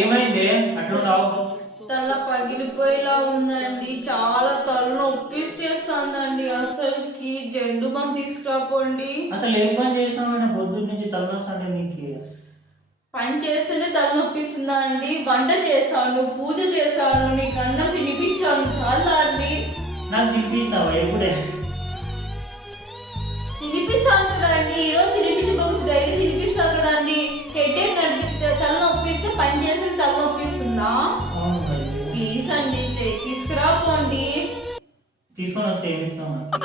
ఏమైంది? అట్లున్నావు? తల పగిలిపోయేలా ఉందండి. చాలా తల నొప్పిస్తేస్తుందండి అసలుకి జెండు బామ్ తీసుకురాపోండి అసలు ఏం పని చేసినావు పొద్దున్న నుంచి తలనొస్తుంటే నీకు? పని చేస్తేనే తల నొప్పిస్తుందా అండి వంట చేశాను పూజ చేశాను నీకు అన్నం తినిపించాను. చాలా అండి. నాకు తినిపించినావా ఎప్పుడే? తినిపించాను కదండి. ఈరోజు తినిపించకపోతే డైలీ తినిపిస్తాను కదండి. హెడ్ఏక్ తీసుకొని వస్తే ఏమి ఇస్తావు నాకు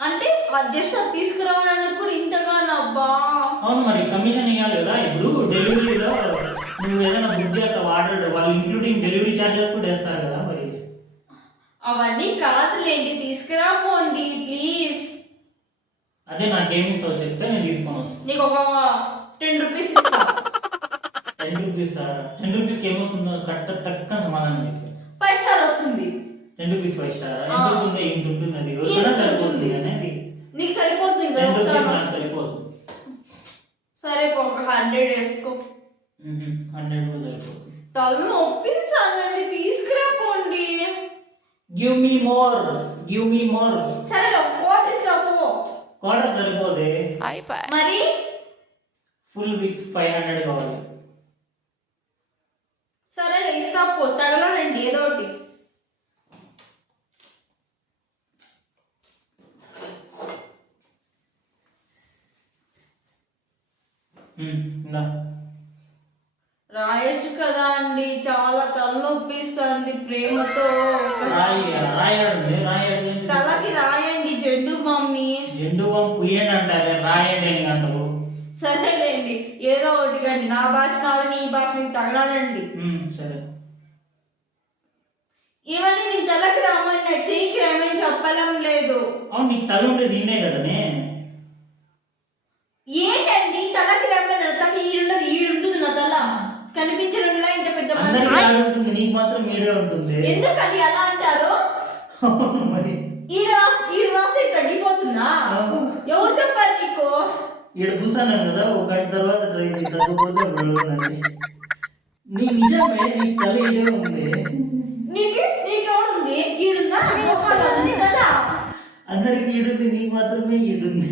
అంటే అది తీసుకురావడానికి కూడా ఇంతగానో అబ్బా. అవును మరి కమిషన్ ఇవ్వాలి కదా. ఇప్పుడు డెలివరీలో నువ్వు ఏదైనా బుక్ చేస్తావు ఆర్డర్? వాళ్ళు ఇంక్లూడింగ్ డెలివరీ ఛార్జెస్ కూడా వేస్తారు కదా మరి. అవన్నీ కాదులేండి తీసుకురాపోండి ప్లీజ్ అదే నాకేమి ఇస్తావు చెప్తే నేను తీసుకొని వస్తాను నీకు ఒక టెన్ రూపీస్ ఇస్తా. టెన్ రూపీస్ టెన్ రూపీస్కి ఏమొస్తుందో కట్ట టక్కన సమాధానం ఫైవ్ స్టార్ వస్తుంది. Ten rupees five star. ఎంత ఉంటుంది ఇంత అది. సరిపోతుంది అనేది నీకు సరిపోతుంది ఒకసారి? సరిపోదు. సరే ఒక హండ్రెడ్ వేసుకో. హండ్రెడ్ కూడా సరిపోదు. తల నొప్పిస్తానండి తీసుకురాపోండి. Give me more give me more సరే ఒక కోట్ ఇస్తాము క్వార్టర్ సరిపోదే. మరి? ఫుల్ విత్ ఫైవ్ హండ్రెడ్ కావాలి. సరే ఇస్తా పో తగలనండి ఏదో ఒకటి ఉమ్, ఇందా. రాయొచ్చు కదా అండి చాలా తలనొప్పిస్తుంది ప్రేమతో తలకి రాయండి జెండు మమ్మీ. జెండు పుయ్యండి అంటారే రాయండి అంటారు. సరేలేండి ఏదో ఒకటి కండి. నా భాష కాదని ఈ భాష నీకు తగలడండి. సరే. ఇవన్నీ నీ తలకి రామని నా చెయ్యికి రామని చెప్పడం లేదు. అవును నీకు తల ఉండేది ఈయనే కదనే. ఏంటండి తలకి రామని తల ఈడుండదు ఈడుంటుంది నా తల కనిపించడంలా ఇంత పెద్ద అందరికి మనిషి. ఆడ ఉంటుంది నీకు మాత్రం మీడే ఉంటుంది. ఎందుకండి అలా అంటారు? మరి. ఈడ ఈడు రాస్తే తగ్గిపోతుందా. ఎవరు చెప్పారు నీకు? ఈడ కూర్చున్నాను కదా ఒక గంట తర్వాత ట్రై చేసి తగ్గపోతే ఉండండి నీ నిజమే నీ ఇదే ఉంది. నీకు నీకెవరుంది ఈడుందా? కదా. అందరికి ఈడుంది నీకు మాత్రమే ఈడుంది.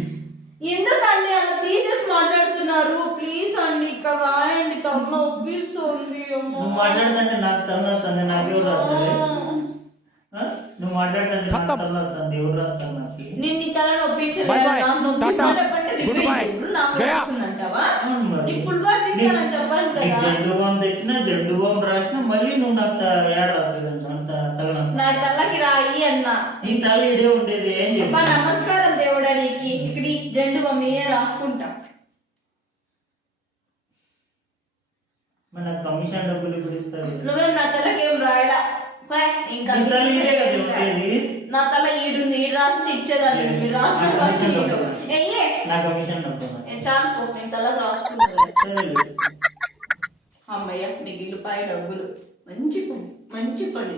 ఎందుకండి అలా తీసేసి మాట్లాడుతున్నారు? ప్లీజ్ అండి ఇక్కడ రాయండి తమ ఒప్పిస్తుంది నువ్వు మాట్లాడుతుంటే నాకు తల వస్తుంది నాకు ఎవరు నువ్వు మాట్లాడుతుంటే నాకు తల వస్తుంది ఎవరు నాకు? నేను నీ తల నొప్పించలేదు. నాకు. నాకు. నొప్పిస్తుందంటావా? ఫుల్ కదా. జెండు బాంబు తెచ్చినా జెండు బాంబు రాసినా మళ్ళీ నువ్వు నాకు ఏడ రాస్తుంది. నా తలకి రాయి అన్నా. నీ తల ఇడే ఉండేది ఏం చెప్పు. నమస్కారం దేవుడా జెండు బొమ్మ నేనే రాసుకుంటా. మన కమిషన్ డబ్బులు ఇప్పుడు ఇస్తారు? నువ్వేం నా తలకి ఏం రాయడా ఇంకా నీ తల ఈడే కదా ఏం రాయడా. ఉండేది? నా తల ఈడుంది ఈడు రాసి ఇచ్చేదాన్ని మీరు రాసిన నా కమిషన్ చాలు నీ తలకు అమ్మయ్య మిగిలిపాయ డబ్బులు. మంచి పని మంచి పని.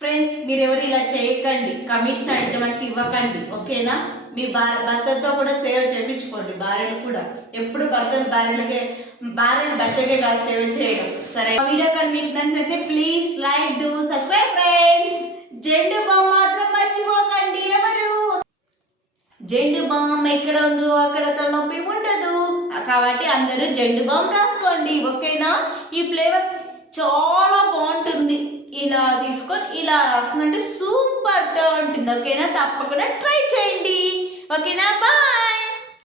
ఫ్రెండ్స్ మీరెవరు ఇలా చేయకండి. కమిషన్ అనేటువంటి ఇవ్వకండి. ఓకేనా? మీ భార్య భర్తతో కూడా సేవ చేయించుకోండి. భార్యను కూడా. ఎప్పుడు భర్తను భార్యలకే భార్యను భర్తకే కాదు సేవ చేయడం. సరే. వీడియో కానీ మీకు నచ్చితే please like do subscribe friends Zandu balm మాత్రం మర్చిపోకండి ఎవరు? జెండు బామ్ ఎక్కడ ఉందో అక్కడ తలనొప్పి ఉండదు. కాబట్టి అందరూ జెండు బామ్ రాసుకోండి. ఓకేనా? ఈ ఫ్లేవర్ చాలా బాగుంటుంది. ఇలా రాసుకుంటే సూపర్గా ఉంటుంది. ఓకేనా? తప్పకుండా ట్రై చేయండి. ఓకేనా? బాయ్.